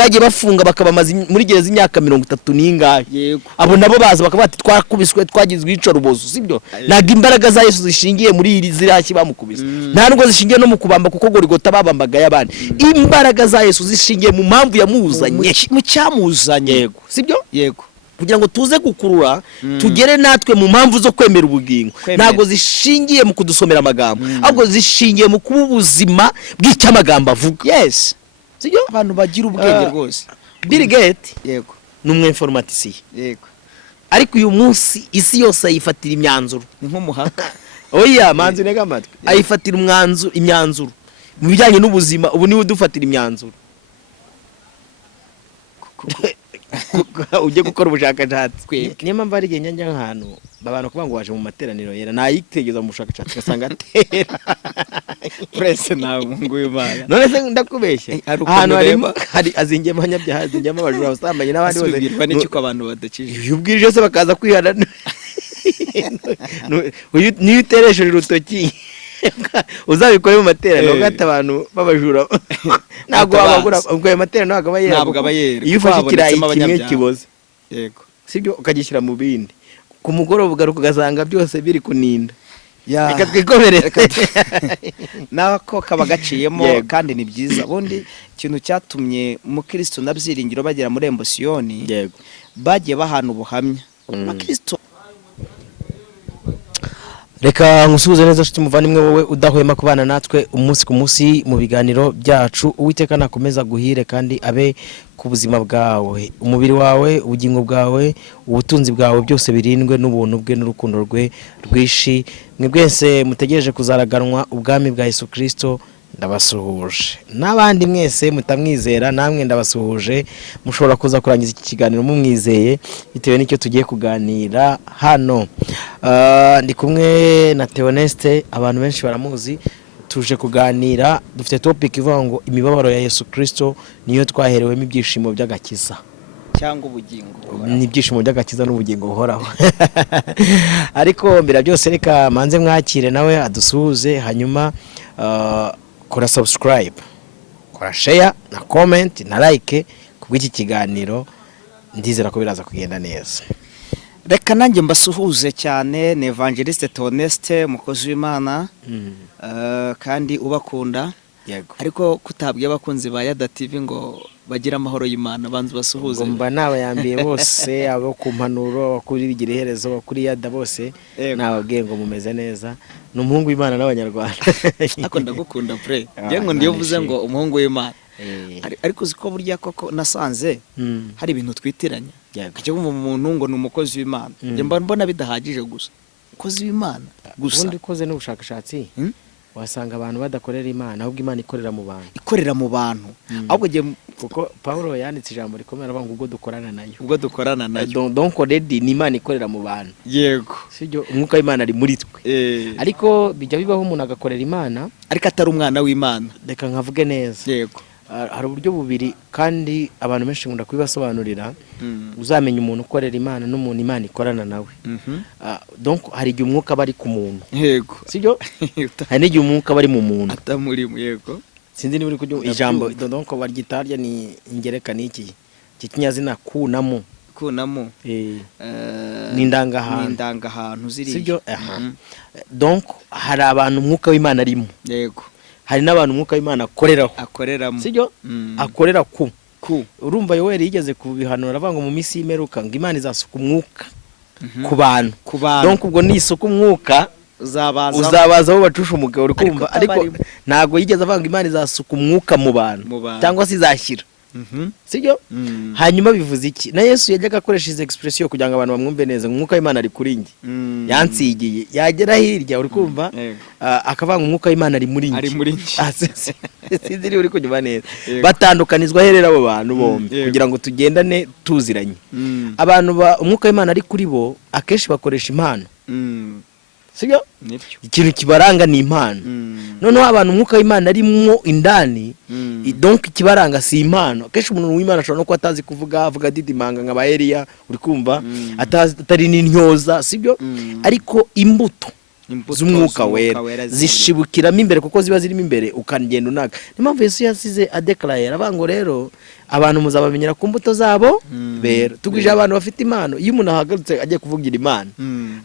bagiye bafunga bakabamaza muri gereza imyaka 30 n'ingahe. Yego. Abo nabo baza bakaba bati twakubiswe twagizwe ico rubozo sibyo. Naga imbaraga za Yesu zishingiye muri iri ziraki bamukubise. Nta nubwo zishingiye no mu kubamba kuko Gorigota babambaga y'abandi. Imbaraga za Yesu zishingiye mu mpamvu yamuzanye, mu cyamuzanye. Yego. Sibyo? Yego. Kugira ngo tuze gukurura tugere natwe mu mpamvu zo kwemera ubugingo. Nago zishingiye mu kudusomera amagambo, ahubwo zishingiye mu kuba ubuzima bw'icyamagambo avuga. Yes. Sibyo? Abantu bagira ubwenge rwose. Bill Gates Yego. Numwe informaticiye. Yego. Ariko uyu munsi isi yose ayifatira imyanzuro. Ni nk'umuhaka. Oya manzi nega amatwi. Ayifatira imyanzuro mu bijyanye n'ubuzima. Ubu niwe udufatira imyanzuro. Ujye gukora ubushakashatsi. Niyo mpamvu ari igihe njya nk'ahantu abantu kuvuga ngo waje mu materaniro yera nayitegeza mu bushakashatsi gasanga atera presse nawe Mungu w'Imana. None se ndakubeshye ahantu hari azingema nyabyaha azingema abajura basambanye n'abandi bose birwa n'iki ko abantu badakije. Ubwirije se bakaza kwihana. Niyo uteresheje urutoki uzabikora mu materaniro gata abantu babajura ntago abagura ubwo ayo materaniro ntago abayera. Iyo ufashe ikirayi kimwe kiboze. Yego. Sibyo ukagishyira mu bindi ku mugoroba ugaruka ugasanga byose biri kuninda. Reka twikomerere nako kaba gaciyemo kandi ni byiza. Ubundi ikintu cyatumye mu Kristo nabyiringiro bagera muri Embosiyoni bagiye bahana ubuhamya mu Kristo. Reka ngusubize neza nshuti muvandimwe wowe udahwema kubana natwe umunsi ku munsi mu biganiro byacu. Uwiteka nakomeza guhire kandi abe ku buzima bwawe, umubiri wawe, ubugingo bwawe, ubutunzi bwawe byose birindwe n'ubuntu bwe n'urukundo rwe rwishi. Mwe bwese mutegereje kuzaraganwa ubwami bwa Yesu Kristo ndabasuhuje. N'abandi mwese mutamwizera namwe ndabasuhuje. Mushobora kuza kurangiza iki kiganiro mumwizeye bitewe n'icyo tugiye kuganira hano. Ndi kumwe na Theoneste, abantu benshi baramuzi. Tuje kuganira, dufite topic ivuga ngo imibabaro ya Yesu Kristo niyo twaherewemo ibyishimo by'agakiza cyangwa ubugingo. Ni ibyishimo by'agakiza n'ubugingo buhoraho. Ariko mbere byose reka manze mwakire nawe adusuhuze, hanyuma kora subscribe, kora share na comment na like kubw'iki kiganiro. Ndizera ko biraza kugenda neza. Reka nanjye mbasuhuze cyane, ni Evangeliste Theoneste umukozi w'Imana kandi ubakunda. Yego. Ariko kutabwiye abakunzi ba Yada TV ngo bagira amahoro y'Imana banzu basuhuze. Ngomba nawe yambiye bose abo ku mpanuro kuri bigira iherezo kuri Yada bose nababwiye ngo mumeze neza. N'umuhungu w'Imana n'abanyarwanda. Ako ndagukunda pre. Ngiye ngo ndiyo vuze ngo umuhungu w'Imana. Ariko ziko burya koko nasanze hari ibintu twitiranya. Kujya mu muntu ngo n'umukozi w'Imana. Nge mbona bidahagije gusa. Umukozi w'Imana gusa. Ubundi ukoze n'ubushakashatsi wasanga abantu badakorera Imana ahubwo Imana ikorera mu bantu. Ikorera mu bantu. Ahubwo nge kuko Paulo yanditse ijambo rikomera avuga ngo ubwo dukorana nayo. Ubwo dukorana nayo. Donc already ni Imana ikorera mu bantu. Yego. Sibyo umwuka w'Imana ari muri twe. Ariko bijya bibaho umuntu agakorera Imana ariko atari umwana w'Imana. Reka nkavuge neza. Yego. Hari uburyo bubiri kandi abantu benshi ngunda kubibasobanurira. Uzamenya umuntu ukorera Imana n'umuntu Imana ikorana nawe. Donc hari igihe umwuka bari ku muntu. Yego. Sibyo? Hari n'igihe umwuka bari mu muntu. Atamuri mu yego. Sinzi niba uri kujya ijambo donc baryitarya ni ingereka niki. Kikinyazina kunamo. Kunamo. Ni ndangahantu. Ni ndangahantu ziri. Sibyo? Donc hari abantu umwuka w'Imana arimo. Yego. Hari n'abantu umwuka w'Imana akoreramo. Sibyo? Akorera ku. Urumva Yoweri yigeze kubihanura avuga ngo mu minsi y'imeruka ngo Imana izasuka umwuka ku bantu. Donc ubwo ni isuka umwuka uzabaza abo bacusha umugabo uri kumva. Ariko ntago yigeze avuga ngo Imana izasuka umwuka mu bantu cyangwa se izashyira. Sibyo? Hanyuma bivuze iki? Na Yesu yajyaga akoresha izi expression kugira ngo abantu bamwumve neza. Umwuka w'Imana ari kuri nge. Yansigiye. Yagera hirya uri kumva akavanga umwuka w'Imana ari muri nge. Ari muri nge. Sinzi uri kunyuma neza. Batandukanizwa herera abo bantu bombi kugira ngo tugendane tuziranye. Abantu umwuka w'Imana ari kuri bo akeshi bakoresha impano. Sibyo? Ikintu kibaranga ni impano. Noneho abantu umwuka w'Imana arimo indani donc kibaranga si impano. Kesho umuntu w'Imana ashobora no ko atazi kuvuga avuga didimanga nka ba Eliya uri kumva atari n'intyoza sibyo? Ariko imbuto z'umwuka wera zishibukiramo imbere kuko ziba zirimo imbere ukagenda unaga. Ni mpamvu Yesu yasize adeclare avango rero abantu muzabamenyera ku mbuto zabo bera. Tugwije abantu bafite impano, iyo umuntu ahagarutse agiye kuvugira Imana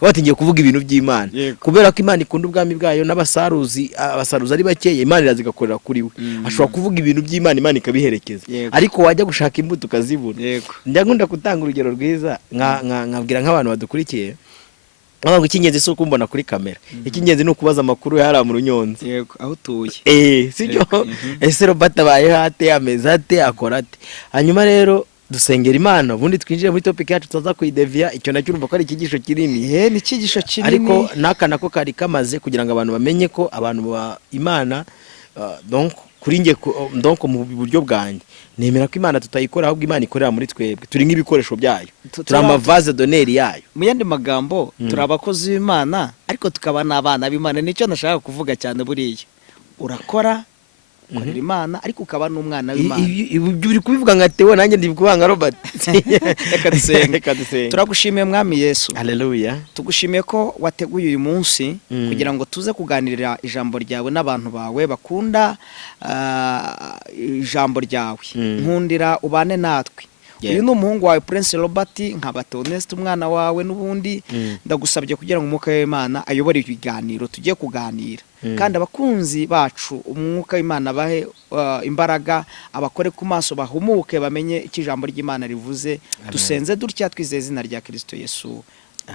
bati ngiye kuvuga ibintu by'Imana, kubera ko Imana ikunda ubwami bwayo n'abasaruzi ari bakeya, Imana irazigakorera kuri we. Ashobora kuvuga ibintu by'Imana, Imana ikabiherekeza. Ariko wajya gushaka imbuto ukazibura. Njya nkunda gutanga urugero rwiza, nkabwira nk'abantu badukurikiye, ngo icy'ingenzi si uko mbona kuri kamera, icy'ingenzi ni ukubaza amakuru yari mu Runyonzi, aho utuye. sibyo? Ese Robert abaye hate, ameze ate, akora ate? Hanyuma rero dusengera Imana, ubundi twinjire muri topic yacu tuza kuyidevia. Icyo nacyo urumva ko ari ikigisho kinini, ni ikigisho kinini, ariko naka nako kari kamaze kugira ngo abantu bamenye ko abantu ba Imana donc kuri nge donc mu buryo bwanjye nemera ko Imana tutayikora, ahubwo Imana ikorera muri twebwe, turi nk'ibikoresho byayo, turi amavaze d'honneur yayo. Mu yandi magambo turi abakozi b'Imana, ariko tukaba n'abana b'Imana. Nicyo nashaka kuvuga cyane, buriya urakora ukorera Imana, ariko ukaba n'umwana w'Imana. Uri kubivuga nka Theo, nanjye ndi kubanga Robert. Reka dusenge. Turagushimiye Mwami Yesu, haleluya. Tugushimiye ko wateguye uyu munsi kugira ngo tuze kuganirira ijambo ryawe n'abantu bawe bakunda ijambo ryawe. Nkundira ubane natwe. Uyu ni umuhungu wawe Prince Robert, nkabata Honest umwana wawe, n'ubundi ndagusabye kugira ngo umwuka w'Imana ayobore ibiganiro tugiye kuganira, kandi abakunzi bacu umwuka w'Imana bahe imbaraga, abakore ku maso bahumuke, bamenye icyo ijambo ry'Imana rivuze. Dusenze dutya twizeye izina rya Kristo Yesu,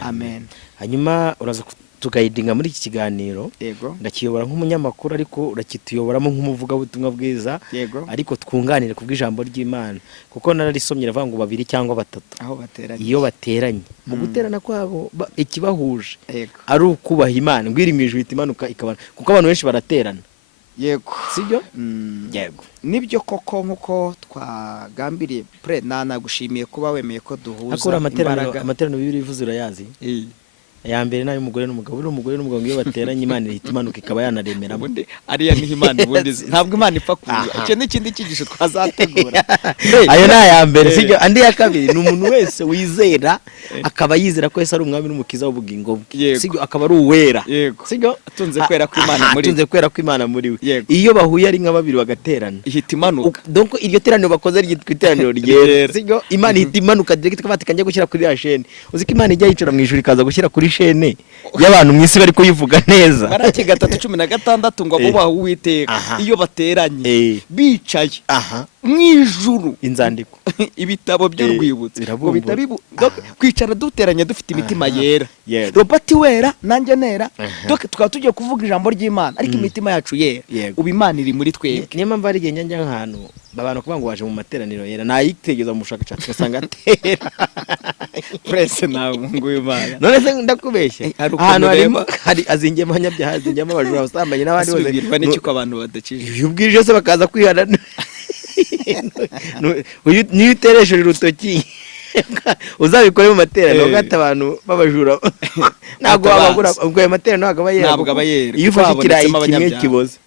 amen. Hanyuma uraza tugayidinga muri iki kiganiro, ndakiyobora nk'umunyamakuru, ariko urakituyoboramo nk'umuvugabutumwa bwiza, ariko twunganire ku bw'ijambo ry'Imana, kuko nararisomye ravuga ngo 2 cyangwa 3 aho bateranye, iyo bateranye mu guterana kwabo ikibahuje ari ukubaha Imana, ngwiri mu ijuru itimanuka ikabana, kuko abantu benshi baraterana. Sibyo? Nibyo koko, nkuko twagambiriye. Nagushimiye kuba wemeye ko duhuza imbaraga. Amaterano Bibiliya ivuze urayazi? Ya mbere nayo umugore n'umugabo, iyo bateranye Imana ihita imanuka ikaba yanaremeramo. Ariya ni Imana ubundi, ntabwo Imana ipfa kuza. Icyo ni ikindi cyigisho twazategura. Ayo ni aya mbere, sibyo? Andi ya kabiri ni umuntu wese wizera, akaba yizera ko Yesu ari umwami n'umukiza w'ubugingo bwe, sibyo? Akaba ari uwera, sibyo? Atunze kwera kw'Imana muri we. Iyo bahuye ari nka babiri bagaterana, ihita imanuka. Donc iryo teraniro bakoze ryitwa iteraniro ryera, sibyo? Imana ihita imanuka direct, kabatikanje gushyira kuri ya chaîne. Uziko Imana ijya yicara mu ijuru ikaza gushyira kuri shene y'abantu mwisi bari kuyivuga neza. Maraki 3:16 ngo abo baho Uwiteka iyo bateranye bicaye mwijuru, inzandiko ibitabo by'urwibutso ngo bitabibu kwicara duteranye dufite imitima yera. Robert wera nanjye nera, donc tukaba tugiye kuvuga ijambo ry'Imana, ariko imitima yacu yera. Ubu Imana iri muri twebwe. Niyo mpamvu ari genya njya nk'ahantu abantu kuvuga ngo waje mu materaniro yera, nayitegeza mu bushakashatsi gasanga atera Prince nawe Mungu w'Imana. None se ndakubeshye, ahantu hari azingema abanyabyaha, azingema abajura, basambanye n'abandi bose. Birwa n'icyo ko abantu badakije, iyo ubwirije se bakaza kwihana. Niyo uteresheje urutoki uzabikore mu materaniro, ugata abantu babajura, ntabwo wabagura ubwo ayo materaniro ntabwo aba yera. Iyo ufashe ikirayi kimwe kiboze,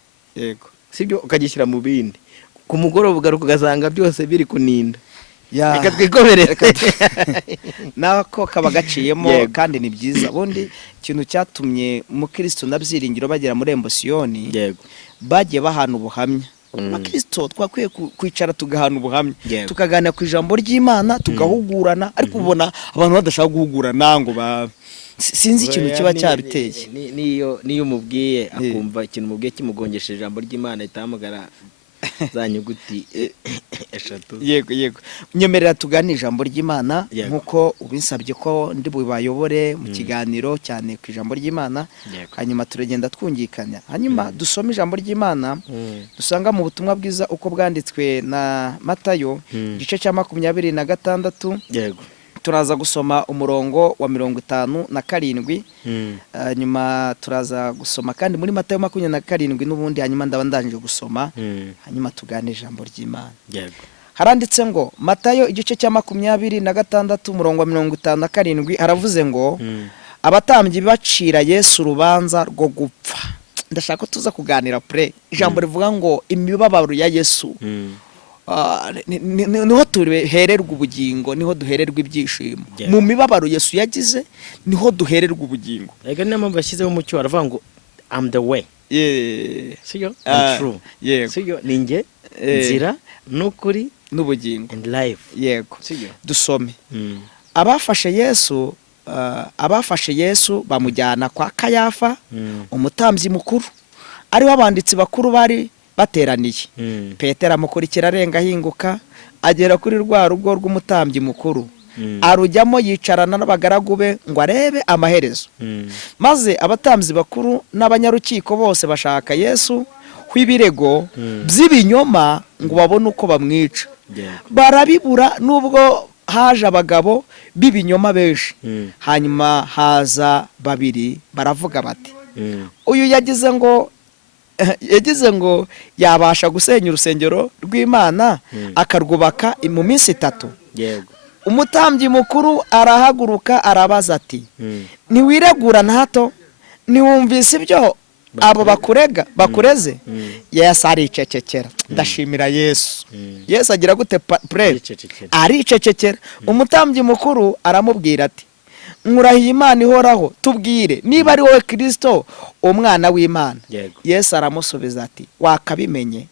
sibyo, ukagishyira mu bindi, ku mugoroba ugaruka ugasanga byose biri kuninda. Reka twikomerere nako kaba gaciyemo, kandi ni byiza. Ubundi ikintu cyatumye umukristo n'abyiringiro bagera muri Embosiyoni, bagiye bahana ubuhamya. Abakristo twakwiye kwicara tugahana ubuhamya, tukaganira ku ijambo ry'Imana, tugahugurana. Ariko ubona abantu badashaka guhugurana, ngo sinzi ikintu kiba cyabiteye. Niyo umubwiye akumva ikintu umubwiye kimugongesheje ijambo ry'Imana, itamugara za nyuguti eshatu. Yego nyemerera tuganire ijambo ry'Imana nkuko ubinsabye ko ndi bubayobore mu kiganiro cyane ku ijambo ry'Imana. Hanyuma turagenda twungikanya, hanyuma dusome ijambo ry'Imana dusanga mu butumwa bwiza uko bwanditswe na Matayo igice cya 26. Turaza gusoma umurongo wa 57. Hanyuma turaza gusoma kandi muri Matayo 27 n'ubundi, hanyuma ndaba ndangije gusoma, hanyuma tugane ijambo ry'Imana. Haranditse ngo Matayo igice cya 26 umurongo wa 57 haravuze ngo abatambyi bacira Yesu urubanza rwo gupfa. Ndashaka tuza kuganira ijambo rivuga ngo imibabaro ya Yesu. Niho duhererwa ubugingo, niho duhererwa ibyishimo. Mu mibabaro Yesu yagize niho duhererwa ubugingo. Ega niyo mpamvu bashyizeho umucyo, baravuga ngo I'm the way, sibyo, I'm true, sibyo, ninjye nzira n'ukuri n'ubugingo and life. yego Sibyo? dusome abafashe Yesu bamujyana kwa Kayafa umutambyi mukuru ariho abanditsi bakuru bari bateraniye. Petero amukurikira arenga ahinguka agera kuri rwa rugo rw'umutambyi mukuru arujyamo yicarana n'abagaragu be ngo arebe amaherezo. Maze abatambyi bakuru n'abanyarukiko bose bashaka Yesu kw'ibirego by'ibinyoma ngo babone uko bamwica. Barabibura nubwo haje abagabo b'ibinyoma benshi. Hanyuma haza babiri baravuga bati uyu yagize ngo yabasha gusenya urusengero rw'Imana akarwubaka mu minsi 3. Umutambyi mukuru arahaguruka arabaza ati ntiwiregura na hato? Ntiwumvise ibyo abo bakureze? Yesu aricecekera. Ndashimira Yesu. Yesu agira gute pre? Aricecekera. Umutambyi mukuru aramubwira ati nkurahiye Imana ihoraho, tubwire niba ari wowe Kristo umwana w'Imana. Yesu aramusubiza ati wakabimenye,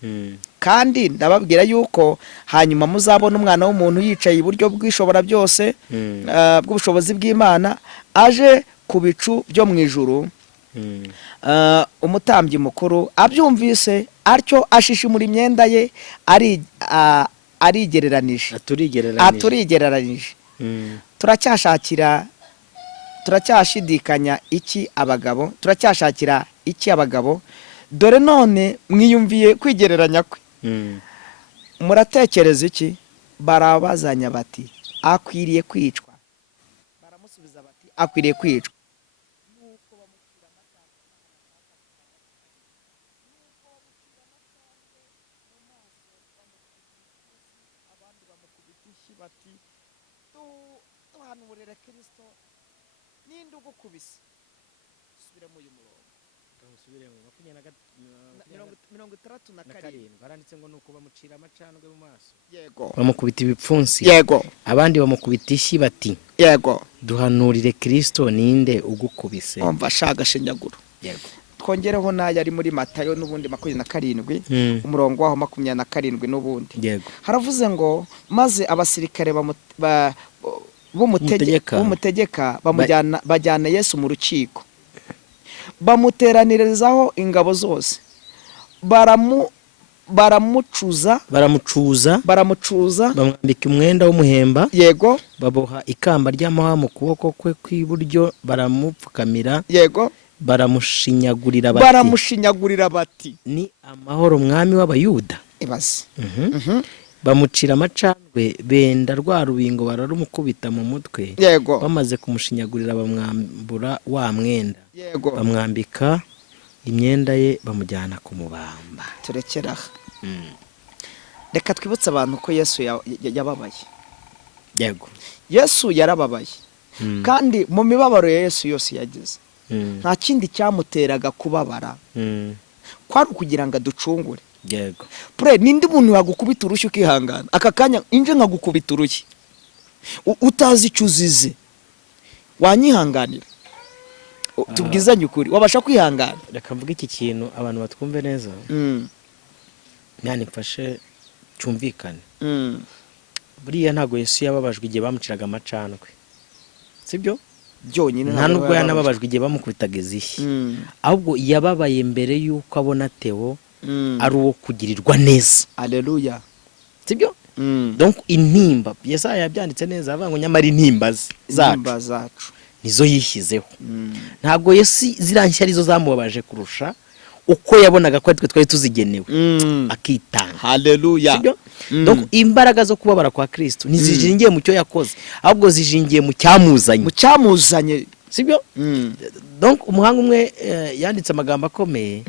kandi ndababwira yuko hanyuma muzabona umwana w'umuntu yicaye iburyo bw'ishobora byose bw'ubushobozi bw'Imana aje ku bicu byo mu ijuru. Umutambyi mukuru abyumvise atyo ashishimura imyenda ye arigereranije. Turacyashidikanya iki abagabo? Turacyashakira iki abagabo? Dore none mwiyumviye kwigereranya kwe. Muratekereza iki? Barabazanya bati akwiriye kwicwa. Baramusubiza bati akwiriye kwicwa. Tuhanurire Kristo ninde ugukubise. Subire mu uyu murongo. Subire mu 67 baranditse ngo nuko bamucira amacandwe mu maso. Yego. Bamukubita ibipfunsi. Yego. Abandi bamukubita ishyi bati yego. Duhanurire Kristo ninde ugukubise. Umva shaga shinyaguro. Yego. Twongereho nayo ari muri Matayo n'ubundi 27 umurongo waho 27 n'ubundi. Yego. Haravuze ngo maze abasirikare bumutegeka bajyana Yesu mu rukiko. Bamuteranirizaho ingabo zose. Baramucuza bamwambika umwenda w'umuhemba. Yego. Baboha ikamba ry'amahwa mu kuboko kwe kw'iburyo baramupfukamira. Yego. Baramushinyagurira bati ni amahoro mwami w'Abayuda. Ibaze. Bamucira amacandwe benda rwa rubingo bararumukubita mu mutwe. Yego. Bamaze kumushinyagurira bamwambura wa mwenda. Yego. Bamwambika imyenda ye bamujyana kumubamba. Turekera. Reka twibutse abantu ko Yesu yababaye. Yego. Yesu yarababaye. Kandi mu mibabaro ya Yesu yose yagize nta kindi cyamuteraga kubabara kwari ukugira ngo aducungure. Yego. Pre nindi muntu wagukubita urushyi ukihangana aka kanya inje nkagukubita urushyi utazi icyo uzize wanyihanganira? Tubwizanye ukuri wabasha kwihangana? Reka mvuga iki kintu abantu batwumve neza. Nani mfashe cyumvikane. Buriya ntago Yesu yababajwe igihe bamuciraga amacandwe. Sibyo? Byonyine nta nubwo yanababajwe igihe bamukubitaga izishyi. Ahubwo yababaye mbere yuko abona Theo ari uwo kugirirwa neza. Alleluia. Sibyo? Donc intimba Yesaya yabyanditse neza avuga ngo nyamara intimba zacu nizo yishyizeho. Ntabwo Yesu ziranshya arizo zamubabaje kurusha uko yabonaga ko twari tuzigenewe akitanga. Haleluya. Sibyo? Donc imbaraga zo kubabara kwa Kristo ntizijingiye mu cyo yakoze ahubwo zijingiye mu cyamuzanye. Sibyo? Donc umuhanga umwe yanditse amagambo akomeye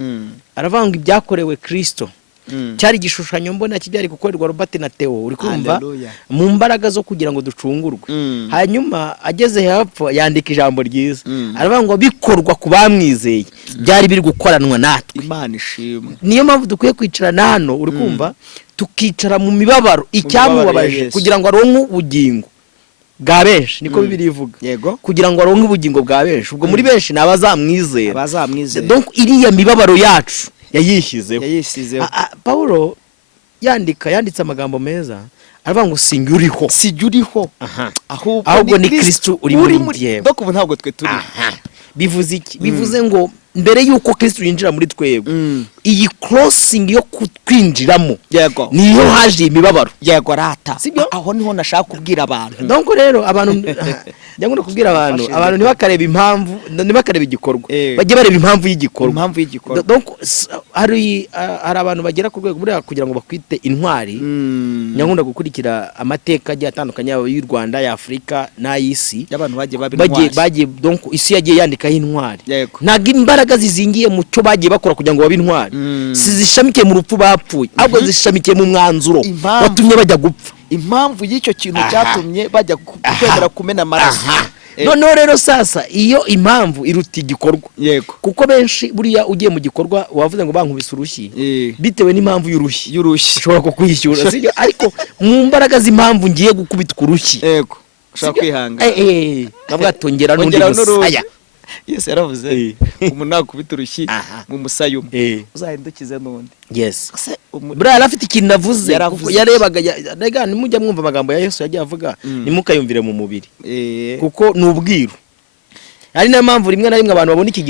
aravuga ngo ibyakorewe Kristo cyari igishushanyo mbona kibyari gukorerwa Bati na Theo. Uri kumva? Mu mbaraga zo kugira ngo ducungurwe. Hanyuma ageze hepfo yandika ijambo ryiza aravuga ngo bikorwa ku bamwizeye byari biri gukoranwa natwe. Imana ishimwe. Niyo mpamvu dukwiye kwicarana hano. Uri kumva? Tukicara mu mibabaro icyamubabaje kugira ngo aronke ubugingo bwa benshi. Niko Bibiliya ivuga. Yego. Kugira ngo aronke ubugingo bwa benshi. Ubwo muri benshi nabazamwizera. Donc iriya mibabaro yacu yayishyizeho. Paulo yanditse amagambo meza aravuga ngo sinjye uriho ahubwo ni Kristo uri muri njyewe. donc ubu ntabwo twe turi. Bivuze iki? Bivuze ngo mbere yuko Kristo yinjira muri twebwe, iyi crossing yo kwinjiramo yego niyo haje imibabaro. Yego rata, sibyo? aho niho nashaka kubwira abantu. Donc rero abantu njya kubwira abantu ntibakareba impamvu, ntibakareba igikorwa, bajye bareba impamvu y'igikorwa. Donc hari abantu bagera ku rwego buriya kugira ngo bakwite intwari. Nyakunda gukurikira amateka agiye atandukanye y'u Rwanda, ya Afrika n'ay'isi, y'abantu bagiye donc isi yagiye yandikaho intwari. Ntago imbaraga zizingiye mu cyo bagiye bakora kugira ngo babe intwari, sizishamikiye mu rupfu bapfuye, ahubwo zishamikiye mu mwanzuro watumye bajya gupfa. Impamvu y'icyo kintu cyatumye bajya kwemera kumena amaraso. Noneho rero sasa iyo impamvu iruta igikorwa. Yego, kuko benshi buriya ugiye mu gikorwa wavuze ngo bankubise urushyi bitewe n'impamvu y'urushyi ushobora kukwishyura, sibyo? Ariko mu mbaraga z'impamvu ngiye gukubita urushyi, yego, ushaka kwihanga nabwatongera n'undi musaya. Yesu yaravuze umuntu nakubita urushyi mu musaya umwe uzahindukize n'undi. Yes, buriya arafite ikintu navuze, kuko yarebaga rega nimujya mwumva amagambo ya Yesu yagiye avuga, nimukayumvire mu mubiri, kuko ni ubwiru. Ari nayo mpamvu rimwe na rimwe abantu babona iki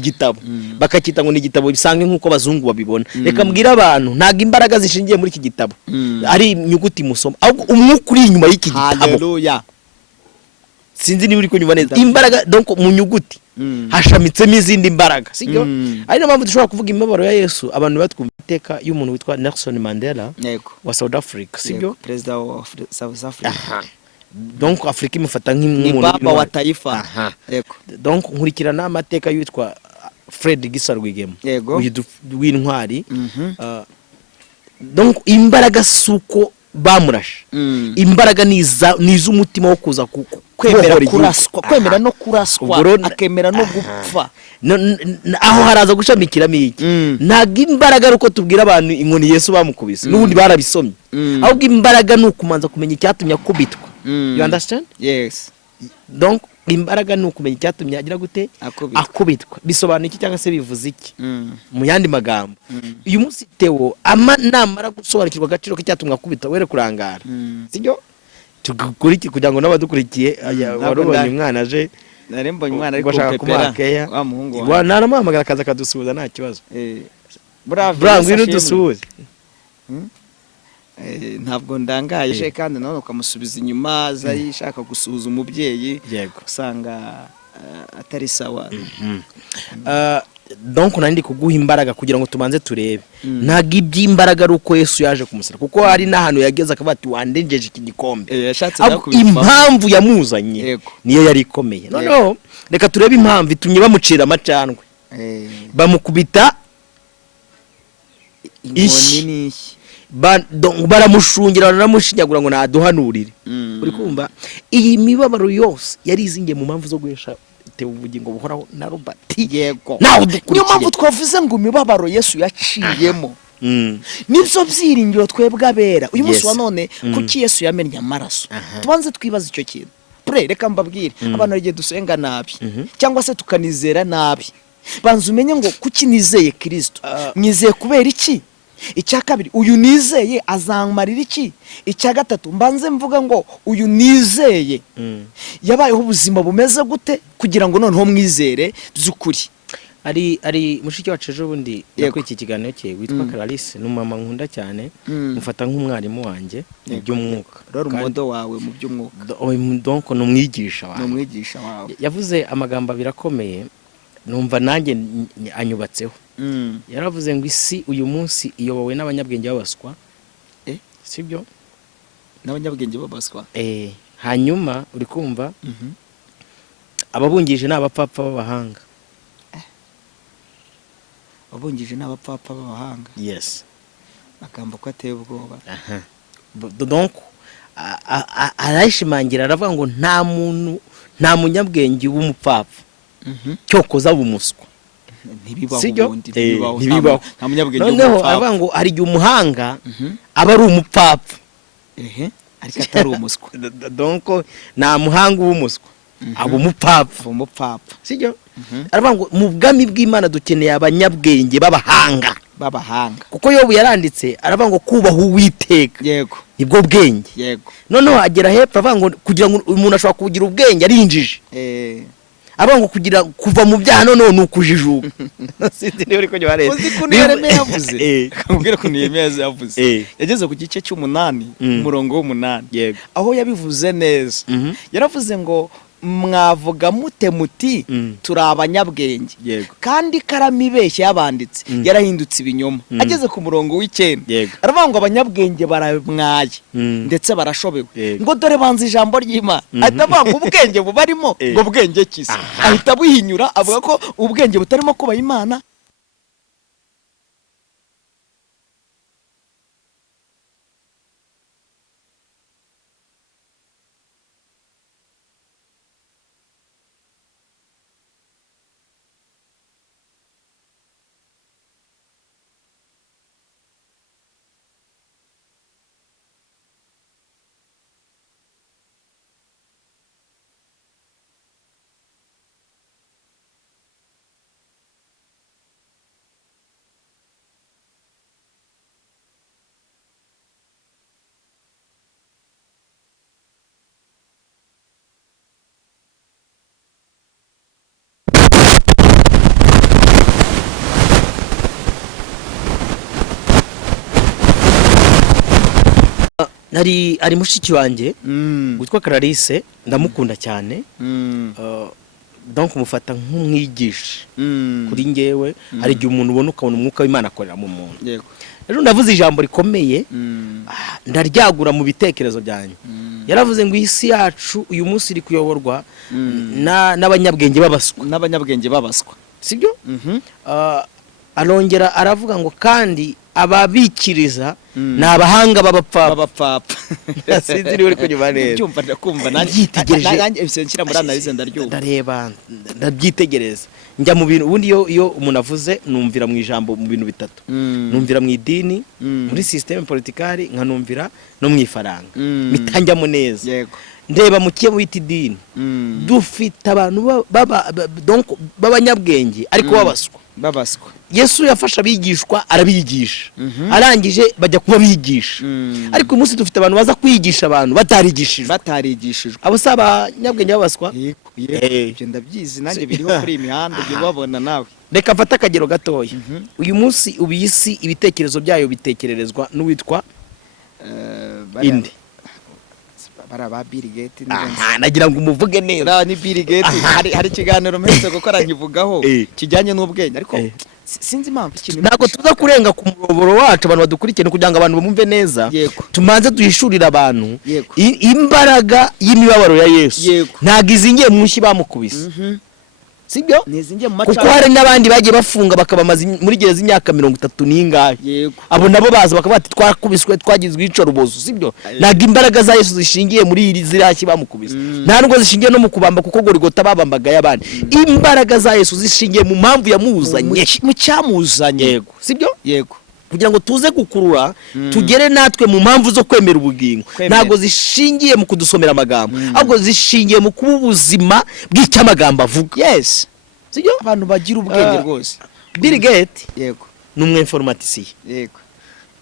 gitabo bakakita ngo ni igitabo bisanzwe nk'uko bazungu babibona. Reka mbwira abantu ntago imbaraga zishingiye muri iki gitabo ari inyuguti musoma, ahubwo umwuka uri inyuma y'iki gitabo. Haleluya. Sinzi niba uri kunyumva neza. Imbaraga donc mu nyuguti hashamitsemo izindi mbaraga, sibyo? Ari nayo mpamvu dushobora kuvuga imibabaro ya Yesu abantu batwumva iteka y'umuntu witwa Nelson Mandela wa South Africa, sibyo? President wa South Africa. Donc Afrika imufata nk'umuntu baba wa taifa. Yego. Donc nkurikirana amateka yitwa Fred Gisa Rwigema, w'intwari. Donc imbaraga suko bamurashe, imbaraga niz'umutima wo kuza kwemera no kuraswa, akemera no gupfa. Aho haraza gushamikiramo iki? Ntago imbaraga uko tubwira abantu inkoni Yesu bamukubise n'ubundi barabisomye, ahubwo imbaraga ni ukumanza kumenya icyatumye akubitwa. You understand? Yes. Donc imbaraga ni ukumenya icyatumye agira gute akubitwa. Bisobanuye iki cyangwa se bivuze iki? Mu yandi magambo, uyu munsi Theo namara gusobanukirwa agaciro k'icyatumye akubitwa were kurangara, sibyo? Tugukuriki kugira ngo n'abadukurikiye warubonye umwana aje, narembonye umwana ariko pepera wa muhungu wa naramuhamagara akaza kadusuhuza nta kibazo. Bravo ngwino dusuhuze. Ntabwo ndangaye kandi none ukamusubiza inyuma aza yishaka gusuhuza umubyeyi, usanga atari sawa. Donc nandi kuguha imbaraga kugira ngo tubanze turebe ntago iby'imbaraga ari uko Yesu yaje kumusara, kuko hari n'ahantu yageze akavuga ati wandengeje iki gikombe. Impamvu yamuzanye niyo yari ikomeye. Noneho reka turebe impamvu itumye bamucira amacandwe, bamukubita inkoni baramushungira baramushinyagura ngo naduhanurire. Uri kumva iyi mibabaro yose yari izingiye mu mpamvu zo guhesha ubugingo buhoraho na Bati. Yego, niyo mpamvu twavuze ngo imibabaro Yesu yaciyemo nibyo byiringiro twebwe abera uyu munsi wa none. Kuki Yesu yamennye amaraso? Tubanze twibaza icyo kintu. Reka mbabwire, abantu bagiye dusenga nabi cyangwa se tukanizera nabi, banza umenye ngo kuki nizeye Kristo. Mwizeye kubera iki? Icya kabiri, uyu nizeye azanmarira iki? Icya gatatu, mbanze mvuga ngo uyu nizeye yabayeho ubuzima bumeze gute kugira ngo noneho mwizere by'ukuri. Ari mushiki wacu ejo bundi yakora iki kiganiro cye witwa Clarisse, n'umama nkunda cyane, mufata nk'umwarimu wanjye mu by'umwuka. Rero umudo wawe mu by'umwuka. Donc n'umwigisha wawe. N'umwigisha wawe. Yavuze amagambo birakomeye numva nanjye anyubatseho. Yaravuze ngo isi uyu munsi iyobowe n'abanyabwenge babaswa, sibyo? N'abanyabwenge babaswa. Hanyuma uri kumva ababungije n'abapfapfa b'abahanga. Ababungije n'abapfapfa b'abahanga. Yes. Akambo ko ateye ubwoba. Donc arayishimangira aravuga ngo nta munyabwenge w'umupfapfa cyokoza bumuswa. Ntibibaho. Noneho aravuga ngo hari igihe umuhanga aba ari umupfapfa, ariko atari umuswa. Donc nta muhanga w'umuswa, abo umupfapfa, sibyo? Aravuga ngo mu bwami bw'Imana dukeneye abanyabwenge b'abahanga. kuko Yobu yaranditse aravuga ngo kubaha Uwiteka ibwo bwenge. Yego. Noneho agera hepfo avuga ngo kugira ngo umuntu ashobora kugira ubwenge ari injiji. Avuga ngo kugira kuva mu byaha noneho ni ukujijuka. Sinzi niba uri kujya wareba. Uzi ko Yeremiya yavuze. Kamubwira ko Yeremiya yavuze. Yageze ku gice cy'8 umurongo w'8. Yego. Aho yabivuze neza. Yaravuze ngo mwavuga mute muti turi abanyabwenge, kandi ikaramu ibeshya y'abanditsi yarahindutse ibinyoma. Ageze ku murongo w'9 aravuga ngo abanyabwenge baramwaye ndetse barashobewe, ngo dore banze ijambo ry'Imana. Ahita avuga ngo ubwenge bubarimo ngo bwenge kisi, ahita buhinyura avuga ko ubwenge butarimo kubaha Imana. ari mushiki wanjye witwa Clarisse, ndamukunda cyane. Donc mufata nk'umwigisha kuri ngewe. Hari igihe umuntu ubona ukabona umwuka w'Imana akorera mu muntu. Yego. Rero ndavuze ijambo rikomeye, ndaryagura mu bitekerezo byanjye. Yaravuze ngo isi yacu uyu munsi iri kuyoborwa n'abanyabwenge babaswa. Sibyo? Arongera aravuga ngo kandi ababikiriza ni abahanga b'abapfapfa. Sinzi niba uri kunyuma neza. Byumva ndakumva nanjye nshyira muri analize ndaryumva. Ndareba ndabyitegereza. Njya mu bintu ubundi iyo umuntu avuze numvira mu ijambo mu bintu bitatu. Numvira mu idini, muri systeme politikari, nkanumvira no mu ifaranga. Mitanjyamo neza. Yego. Ndeba mu kiye wita idini. Dufite abantu b'abanyabwenge ariko babaswa. Yesu yafasha abigishwa arabigisha. Arangije bajya kuba bigisha. Ariko uyu munsi dufite abantu baza kwigisha abantu batarigishijwe. Abo saba nyabwenge babaswa. Ibyo ndabyizi nanjye biriho kuri imihanda ibyo babona nawe. Reka mfata akagero gatoya. Uyu munsi ubiyisi ibitekerezo byayo bitekererezwa n'uwitwa indi baraba Bill Gates. Nagira ngo umuvuge neza. Ni Bill Gates. Hari ikiganiro mpetse gukora nkivugaho kijyanye n'ubwenge, ariko sinzi impamvu ikintu ntabwo tuza kurenga ku muroboro wacu abantu badukurikiye kugira ngo abantu bumve neza. Tumanze duhishurira abantu imbaraga y'imibabaro ya Yesu. Ntabwo izingiye mu nshyi bamukubise. Sibyo? Kuko hari n'abandi bagiye bafunga bakabamaza muri gereza imyaka 30 n'ingahe. Abo nabo baza bakabati twakubiswe twagizwe icorubozo. Sibyo? Ntabwo imbaraga za Yesu zishingiye muri iri ziraki bamukubise. Nta nubwo zishingiye no mu kubamba kuko Gorigota babambaga y'abandi. Imbaraga za Yesu zishingiye mu mpamvu yamuzanye, mu cyamuzanye. Yego. Sibyo? Yego. Kugira ngo tuze gukurura tugere natwe mu mpamvu zo kwemera ubugingo. Ntabwo zishingiye mu kudusomera amagambo, ahubwo zishingiye mu kuba ubuzima bw'icyamagambo avuga. Yes. Sibyo? Abantu bagira ubwenge rwose. Bill Gates yego ni umwinformatisiye. Yego.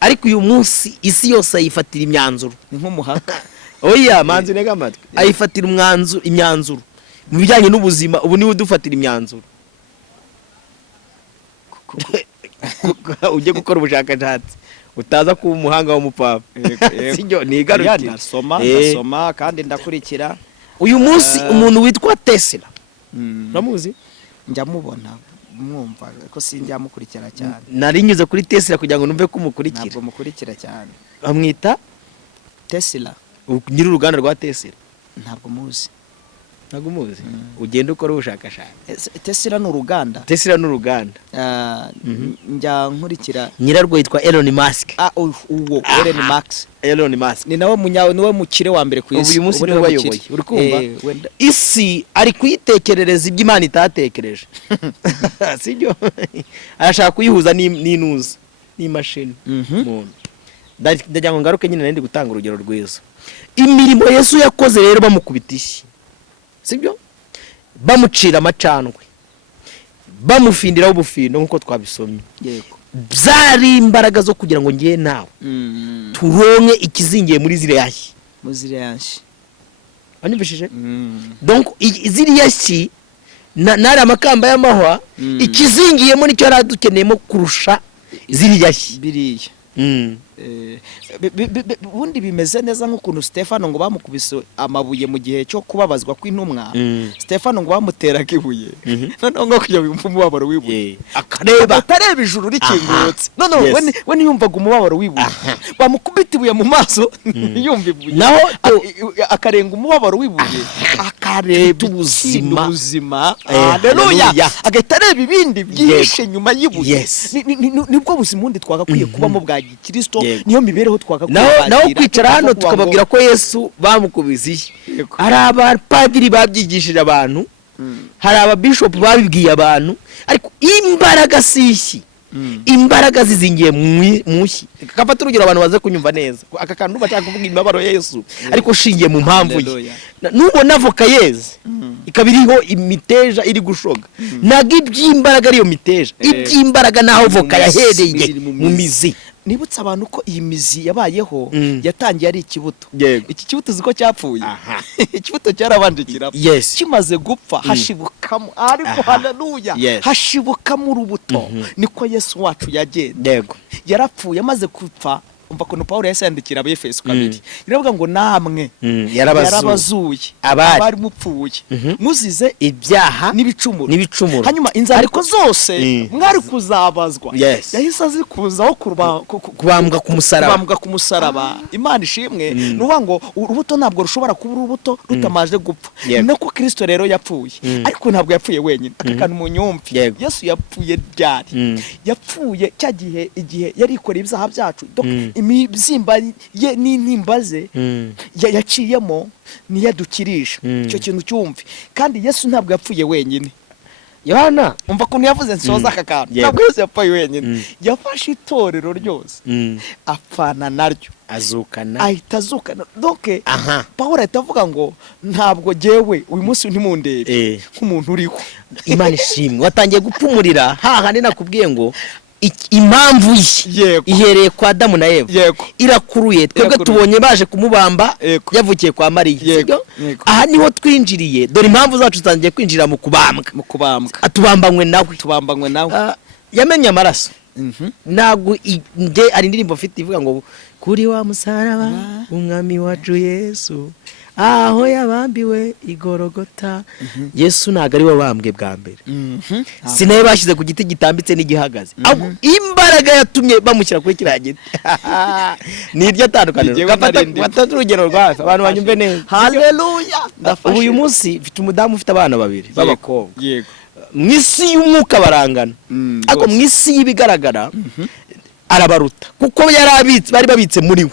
Ariko uyu munsi isi yose ayifatira imyanzuro. Ni nk'umuhaka. Oya manzi nega amatwi. Ayifatira imyanzuro mu bijyanye n'ubuzima. Ubu niwe udufatira imyanzuro. Ujye gukora ubushakashatsi utaza kuba umuhanga w'umupapa. Sibyo? Ni igarukira. Ndasoma kandi ndakurikira. Uyu munsi umuntu witwa Tesla. Uramuzi? Njya mubona mwumva ko sinjya mukurikira cyane. Narinyuze kuri Tesla kugira ngo numve ko mukurikira. Ntabwo mukurikira cyane. Bamwita Tesla. Nyiri uruganda rwa Tesla. Ntabwo muzi. Ntabwo muzi. Ugenda ukora ubushakashatsi. Tesla ni uruganda. Tesla ni uruganda. Njya nkurikira. Nyirarwo yitwa Elon Musk. Uwo Elon Musk. Ni nawe niwe mukire wa mbere ku isi. Uyu munsi niwe bayoboye. Uri kumva? Isi ari kwitekerereza ibyo Imana itatekereje. Sibyo? Arashaka kuyihuza n'inuza n'imashini. Ndagira ngo ngaruke nyine nandi gutanga urugero rwiza. Imirimo Yesu yakoze rero bamukubita isi. Sibyo? Bamucira amacandwe. Bamufindiraho ubufindo nkuko twabisomye. Yego. byari imbaraga zo kugira ngo ngiye nawe turonke ikizingiye muri ziriya nshyi wanyumvishije donc ziriya nshyi nari amakamba y'amahwa ikizingiyemo nicyo yari adukeneyemo kurusha ziriya nshyi biriya ubundi bimeze neza nk'ukuntu Stefano ngo bamukubise amabuye mu gihe cyo kubabazwa kw'intumwa Stefano ngo bamuteraga ibuye noneho ngo kujya yumva umubabaro w'ibuye atareba ijuru rikingutse we niyumvaga umubabaro w'ibuye bamukubita ibuye mu maso yumva ibuye naho akarenga umubabaro w'ibuye akareba ubuzima haleluya agahita areba ibindi byihishe nyuma y'ibuye nibwo buzima ubundi twagakwiye kubamo bwa gikristo niyo mibereho twagakwiye naho kwicara hano tukababwira ko Yesu bamukubise hari abapadiri babyigishije abantu hari ababishop babibwiye abantu ariko imbaraga sishi imbaraga zizingiye mushyi kafata urugero abantu baze kunyumva neza aka kantu bashaka kuvuga imibabaro ya Yesu ariko shingiye mu mpamvu ye nubona avoka yeze ikabiriho imiteja iri gushoga naga iby'imbaraga ariyo miteja iby'imbaraga naho avoka yahereye mu mizi nibutse abantu ko iyi mizi yabayeho yatangiye ari ikibuto iki kibuto ziko cyapfuye ikibuto cyarabanje kirapfa kimaze gupfa hashibukamo ariko haleluya hashibukamo urubuto niko Yesu wacu yagenda yarapfuye amaze gupfa umva ko Paulo yasandikira abefeso kabiri iravuga ngo namwe yarabazuye abari mupfuye muzize ibyaha n'ibicumuro hanyuma inzariko zose mwari kuzabazwa yahise azikuzaho kubambwa ku musaraba Imana ishimwe nuvuga ngo urubuto ntabwo rushobora kuba urubuto rutamaje gupfa nako Kristo rero yapfuye ariko ntabwo yapfuye wenyine akakana mu nyumvi Yesu yapfuye ryari yapfuye cya gihe igihe yari ikoreye ibyaha byacu imizimba ye n'intimba ze yaciyemo niyadukirisha icyo kintu cyumve kandi Yesu ntabwo yapfuye wenyine Yohana umva kuntu yavuze nsoza aka kantu ntabwo Yesu yapfuye wenyine yafashe itorero ryose apfana naryo ahita azukana donc Paulo ahita avuga ngo ntabwo jewe uyu munsi ntimundebe nk'umuntu uriho Imana ishimwe watangiye gupfumurira hahandi nakubwiye ngo impamvu ihereye kwa Adamu na Eva irakuruye twebwe tubonye baje kumubamba yavukiye kwa Mariya aha niho twinjiriye dore impamvu zacu zangiye kwinjira mu kubambwa atubambanywe nawe yamenye amaraso ntabwo nge ari indirimbo mfite ivuga ngo kuri wa musaraba umwami wacu Yesu aho yabambiwe igorogota Yesu ntago ari we wabambwe bwa mbere sinaye bashyize ku giti gitambitse n'igihagaze imbaraga yatumye bamushyira kuri kiriya giti ni iryo tandukaniro gafata urugero rwawe abantu banyumve neza haleluya ubu uyu munsi mfite umudamu ufite abana babiri b'abakobwa mu isi y'umwuka barangana ariko mu isi y'ibigaragara arabaruta kuko bari babitse muri we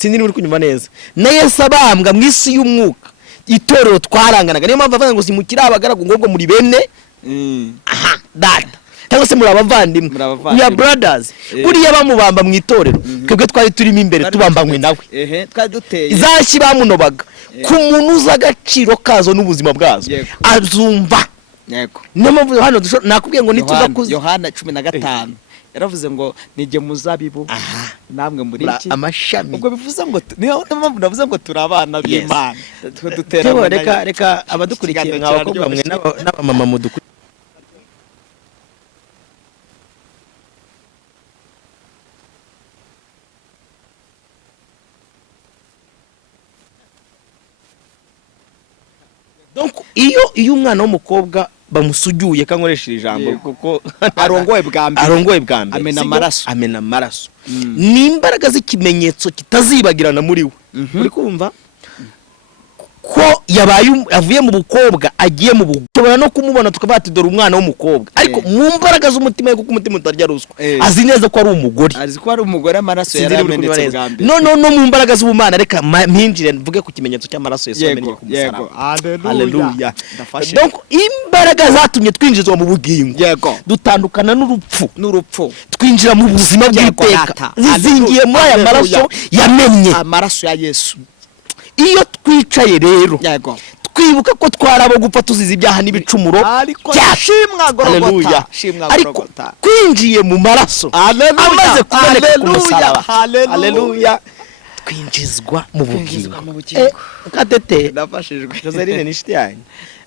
sindi uri kunyuma neza na Yesu abambwa mu isi y'umwuka itorero twaranganaga niyo mpamvu avuga ngo simukira abagaragu ngo muri bene data cyangwa se muri abavandimwe we are brothers buriya bamubamba mu itorero twebwe twari turimo imbere tubambanywe nawe twari duteye izashyi bamunobaga ku muntu uza agaciro kazo n'ubuzima bwazo azumva niyo mpamvu hano nakubwiye ngo nituza kuza Yohana 15 yaravuze ngo nige muzabibu namwe muri iki amashami ubwo bivuze ngo niyo mpamvu navuze ngo turi abana b'Imana dutera reka abadukurikiye nk'abakobwa mwe n'abamama mudukurikiye donc iyo umwana w'umukobwa bamusujuye kankoresha ijambo kuko arongoye bwa mbere amena amaraso ni imbaraga z'ikimenyetso kitazibagirana muri we uri kumva ko yavuye mu bukobwa agiye mu bugobora no kumubona tukabati dore umwana w'umukobwa ariko mu mbaraga z'umutima kuko umutima utarya ruswa azi neza ko ari umugore amaraso yaramenetse bwa mbere no mu mbaraga z'ubumana reka mpinjire mvuge ku kimenyetso cy'amaraso Yesu yamenye ku musaraba haleluya donc imbaraga zatumye twinjizwa mu bugingo dutandukana n'urupfu twinjira mu buzima bw'iteka zizingiye muri aya maraso yamenye amaraso ya Yesu iyo twicaye rero twibuka ko twarabo gupfa tuzize ibyaha n'ibicumuro byacu. Haleluya. Ariko twinjiye mu maraso amaze kuboneka ku musaraba. Haleluya. Twinjizwa mu bugingo. Katete nafashijwe. Joseline ni shiti yanyu.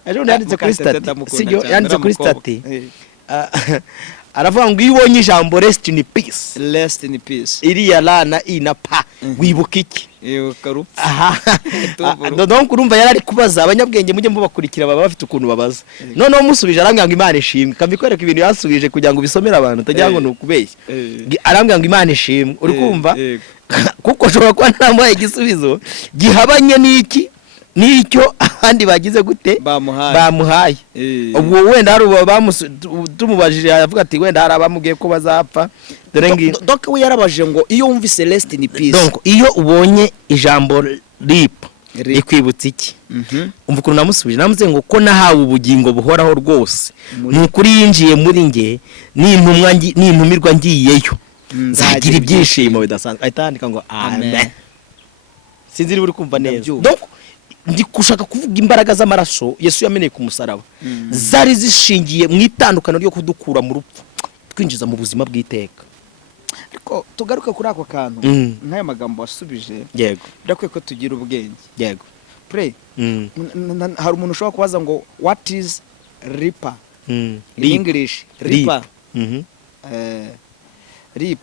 Ejo yanditse kuri stati. Sibyo yanditse kuri stati. Aravuga ngo iyo ubonye ijambo rest in peace. Rest in peace. Iriya la na i na pa wibuka iki? Karupfa. Aha. Donc urumva yarari kubaza abanyabwenge mujye mubakurikira baba bafite ukuntu babaza. Noneho musubije arambwira ngo Imana ishimwe. Kamikwereka ibintu yasubije kugira ngo bisomere abantu utagira ngo nukubeshya. Arambwira ngo Imana ishimwe. Uri kumva? Kuko ushobora kuba ntamuhaye igisubizo gihabanye n'iki nicyo abandi bagize gute bamuhaye. Ubwo wenda hari tumubajije avuga ati wenda hari abamubwiye ko bazapfa. Donc we yarabajije ngo iyo wumvise rest in peace. Donc iyo ubonye ijambo rip ikwibutsa iki? Umva ukuntu namusubije namuze ngo ko nahawe ubugingo buhoraho rwose nukuri yinjiye muri nge n'intumirwa ngiyeyo nzagira ibyishimo bidasanzwe. Ahitandika ngo amen. Sinzi uri kumva neza. Donc ndi kushaka kuvuga imbaraga z'amaraso Yesu yameneye ku musaraba zari zishingiye mu itandukano ryo kudukura mu rupfu twinjiza mu buzima bw'iteka. Ariko tugaruka kuri ako kantu nk'aya magambo wasubije. Yego. Birakwiye ko tugira ubwenge. Yego. Pray. Hari umuntu ushobora kubaza ngo what is reaper? In English reaper. Rip.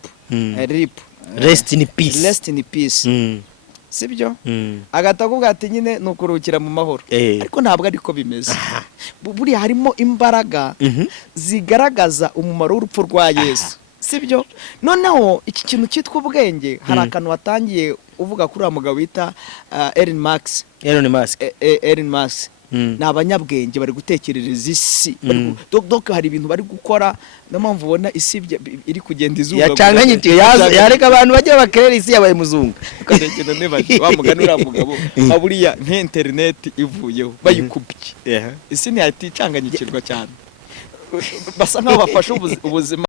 Rest in peace. Rest in peace. Sibyo? Agatakubwa ati nyine nukuruhukira mu mahoro. Ariko ntabwo ariko bimeze. Buri harimo imbaraga zigaragaza umumaro w'urupfu rwa Yesu. Sibyo? Noneho iki kintu cyitwa ubwenge hari akantu watangiye uvuga kuri mugabo bita Elon Musk. Ni abanyabwenge bari gutekerereza isi. Donc hari ibintu bari gukora no mpamvu ubona isi iri kugenda izuba. Yacanganye yareka abantu bajye bakerera isi yabaye muzungu. Ukadekena nebaje wamugana ura mugabo aburiya nk'internet ivuyeho bayikubye. Isi ntiyaticanganyikirwa cyane. Basa nkaho bafashe ubuzima